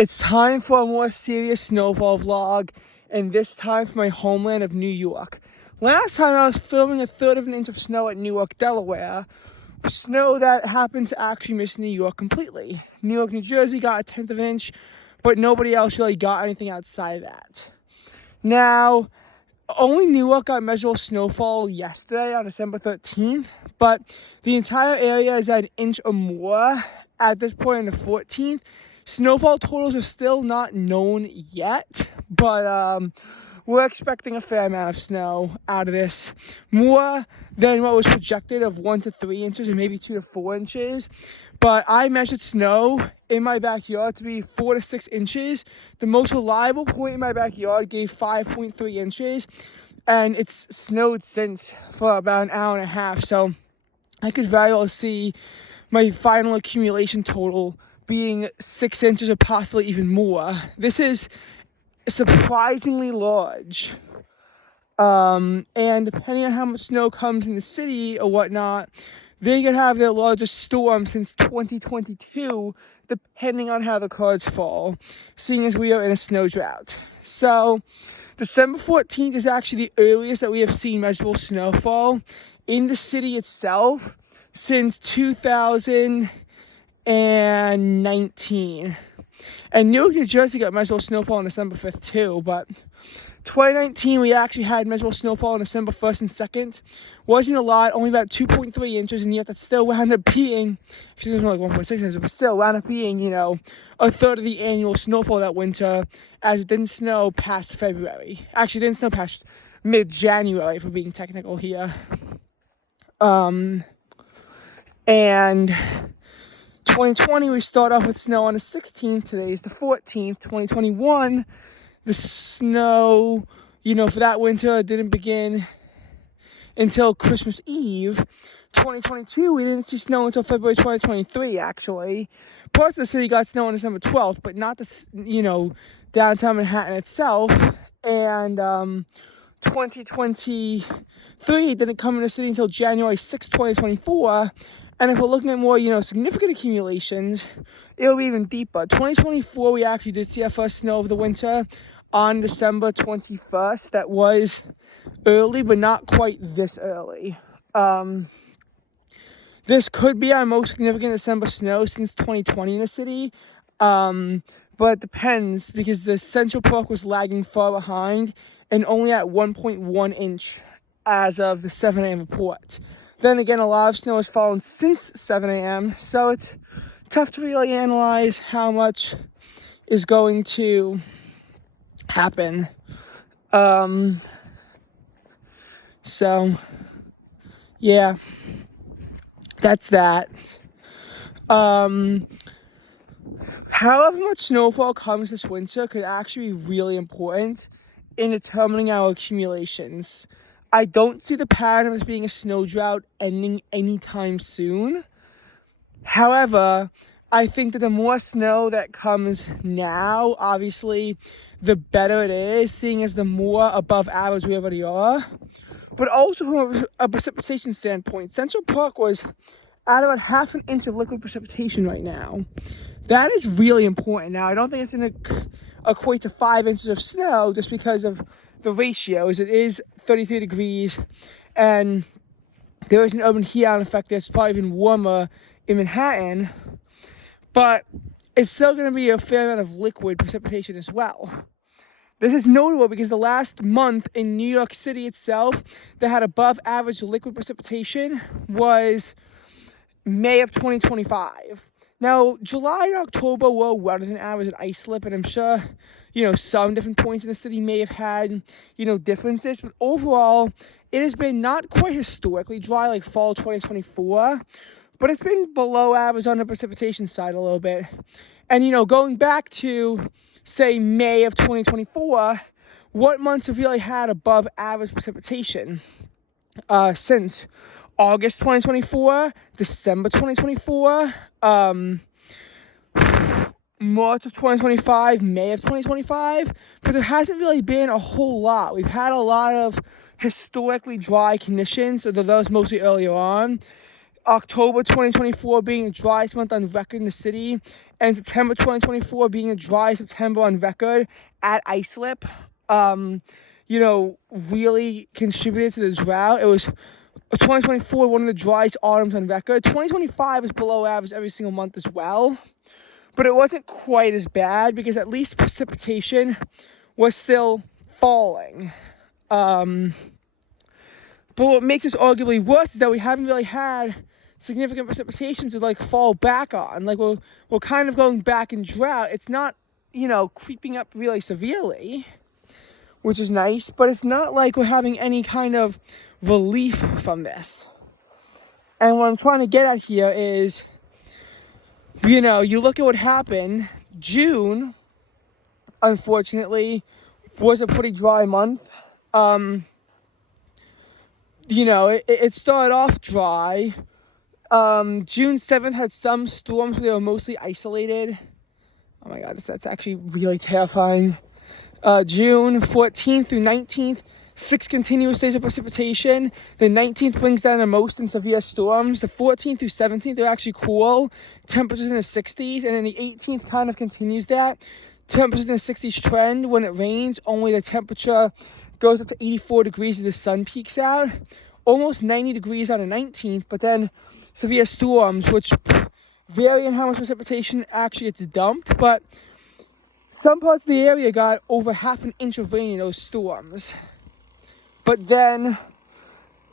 It's time for a more serious snowfall vlog, and this time for my homeland of New York. Last time I was filming a third of an inch of snow at Newark, Delaware. Snow that happened to actually miss New York completely. New York, New Jersey got a tenth of an inch, but nobody else really got anything outside of that. Now, only Newark got measurable snowfall yesterday on December 13th, but the entire area is at an inch or more at this point on the 14th. Snowfall totals are still not known yet, but we're expecting a fair amount of snow out of this. More than what was projected of 1 to 3 inches and maybe 2 to 4 inches. But I measured snow in my backyard to be 4 to 6 inches. The most reliable point in my backyard gave 5.3 inches. And it's snowed since for about an hour and a half. So I could very well see my final accumulation total being 6 inches or possibly even more. This is surprisingly large. And depending on how much snow comes in the city or whatnot, they could have their largest storm since 2022, depending on how the cards fall, seeing as we are in a snow drought. So December 14th is actually the earliest that we have seen measurable snowfall in the city itself since 2019. And Newark, New Jersey got measurable snowfall on December 5th too, but 2019 we actually had measurable snowfall on December 1st and 2nd. Wasn't a lot, only about 2.3 inches, and yet that still wound up being, actually it was more like 1.6 inches, but still wound up being, you know, a third of the annual snowfall that winter, as it didn't snow past February. Actually, it didn't snow past mid-January, for being technical here. And 2020, we start off with snow on the 16th. Today is the 14th. 2021, the snow, you know, for that winter didn't begin until Christmas Eve. 2022, we didn't see snow until February 2023, actually. Parts of the city got snow on December 12th, but not the, you know, downtown Manhattan itself. And 2023 didn't come in the city until January 6, 2024. And if we're looking at more, you know, significant accumulations, it'll be even deeper. 2024, we actually did see our first snow of the winter on December 21st. That was early, but not quite this early. This could be our most significant December snow since 2020 in the city. But it depends, because the Central Park was lagging far behind and only at 1.1 inch as of the 7 a.m. report. Then again, a lot of snow has fallen since 7 a.m., so it's tough to really analyze how much is going to happen. So, yeah, that's that. However much snowfall comes this winter could actually be really important in determining our accumulations. I don't see the pattern of this being a snow drought ending anytime soon. However, I think that the more snow that comes now, obviously, the better it is, seeing as the more above average we already are. But also from a precipitation standpoint, Central Park was at about half an inch of liquid precipitation right now. That is really important. Now, I don't think it's going to equate to 5 inches of snow just because of the ratios. It is 33 degrees, and there is an urban heat island effect that's probably even warmer in Manhattan, but it's still going to be a fair amount of liquid precipitation as well. This is notable because the last month in New York City itself that had above average liquid precipitation was May of 2025. Now, July and October were wetter than average at Islip, and I'm sure, you know, some different points in the city may have had, you know, differences. But overall, it has been not quite historically dry like fall 2024, but it's been below average on the precipitation side a little bit. And, you know, going back to, say, May of 2024, what months have really had above average precipitation? Since August 2024, December 2024, March of 2025, May of 2025, but there hasn't really been a whole lot. We've had a lot of historically dry conditions, so those mostly earlier on. October 2024 being the driest month on record in the city, and September 2024 being the driest September on record at Islip, really contributed to the drought. It was 2024, one of the driest autumns on record. 2025 was below average every single month as well, but it wasn't quite as bad because at least precipitation was still falling. But what makes this arguably worse is that we haven't really had significant precipitation to fall back on. We're kind of going back in drought. It's not, creeping up really severely, which is nice, but it's not like we're having any kind of relief from this. And what I'm trying to get at here is, you look at what happened. June, unfortunately, was a pretty dry month. It started off dry. June 7th had some storms, but they were mostly isolated. Oh my God, that's actually really terrifying. June 14th through 19th, 6 continuous days of precipitation. The 19th brings down the most in severe storms. The 14th through 17th are actually cool. Temperatures in the 60s. And then the 18th kind of continues that. Temperatures in the 60s trend. When it rains, only the temperature goes up to 84 degrees as the sun peaks out. Almost 90 degrees on the 19th, but then severe storms, which vary in how much precipitation actually gets dumped, but some parts of the area got over half an inch of rain in those storms. But then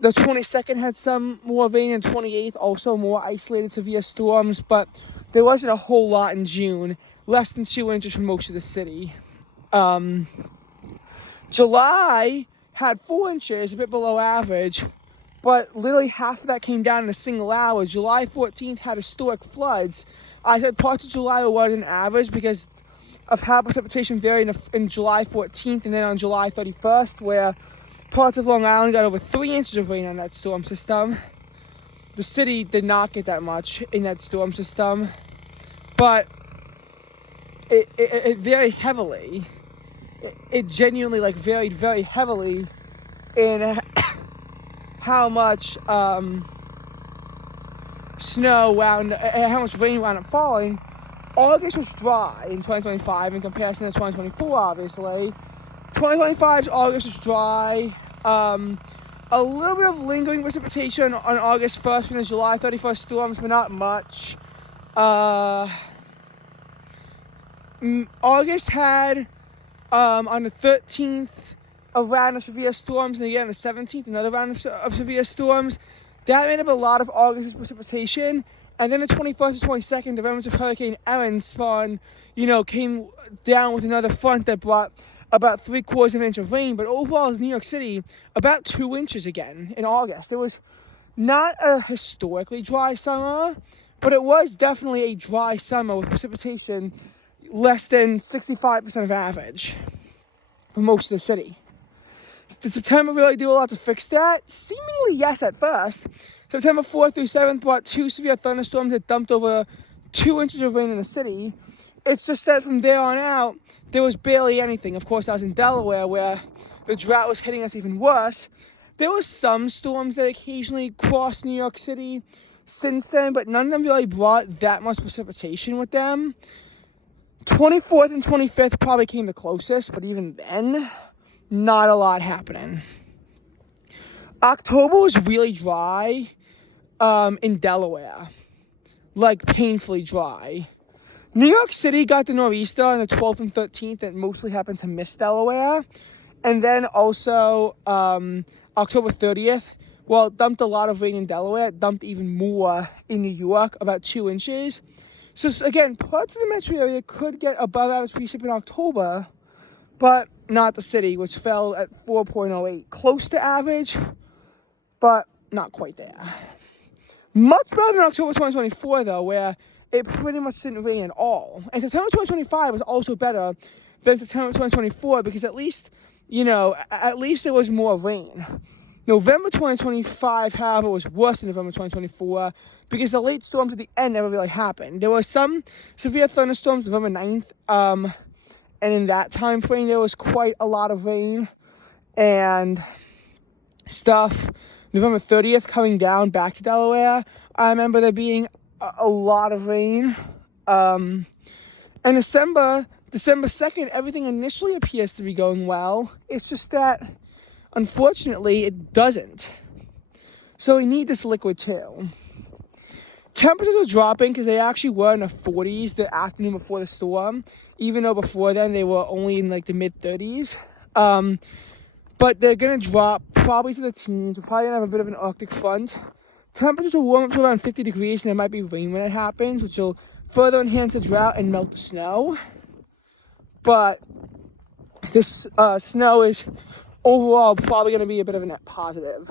the 22nd had some more rain, and 28th also more isolated severe storms, but there wasn't a whole lot in June, less than 2 inches for most of the city. July had 4 inches, a bit below average, but literally half of that came down in a single hour. July 14th had historic floods. I said parts of July were lower than average because of how precipitation varied in July 14th and then on July 31st, where parts of Long Island got over 3 inches of rain on that storm system. The city did not get that much in that storm system, but it varied heavily. It genuinely varied very heavily in how much how much rain wound up falling. August was dry in 2025 in comparison to 2024, obviously. 2025's August was dry. A little bit of lingering precipitation on August 1st from the July 31st storms, but not much. August had, on the 13th, a round of severe storms, and again on the 17th, another round of severe storms. That made up a lot of August's precipitation. And then the 21st and 22nd, the remnants of Hurricane Erin came down with another front that brought about 3/4 of an inch of rain. But overall, in New York City, about 2 inches again in August. It was not a historically dry summer, but it was definitely a dry summer with precipitation less than 65% of average for most of the city. Did September really do a lot to fix that? Seemingly yes at first. September 4th through 7th brought 2 severe thunderstorms that dumped over 2 inches of rain in the city. It's just that from there on out, there was barely anything. Of course, I was in Delaware where the drought was hitting us even worse. There was some storms that occasionally crossed New York City since then, but none of them really brought that much precipitation with them. 24th and 25th probably came the closest, but even then, not a lot happening. October was really dry in Delaware, painfully dry. New York City got the nor'easter on the 12th and 13th that mostly happened to miss Delaware. And then also October 30th, well, it dumped a lot of rain in Delaware. It dumped even more in New York, about 2 inches. So again, parts of the metro area could get above average precip in October, but not the city, which fell at 4.08. Close to average, but not quite there. Much better than October 2024, though, where it pretty much didn't rain at all. And September 2025 was also better than September 2024 because at least there was more rain. November 2025, however, was worse than November 2024 because the late storms at the end never really happened. There were some severe thunderstorms November 9th, and in that time frame, there was quite a lot of rain and stuff. November 30th, coming down back to Delaware. I remember there being a lot of rain. And December 2nd, everything initially appears to be going well. It's just that, unfortunately, it doesn't. So we need this liquid too. Temperatures are dropping because they actually were in the 40s the afternoon before the storm, even though before then they were only in like the mid 30s. But they're gonna drop probably to the teens. We're probably gonna have a bit of an Arctic front. Temperatures will warm up to around 50 degrees, and there might be rain when it happens, which will further enhance the drought and melt the snow. But this snow is overall probably gonna be a bit of a net positive.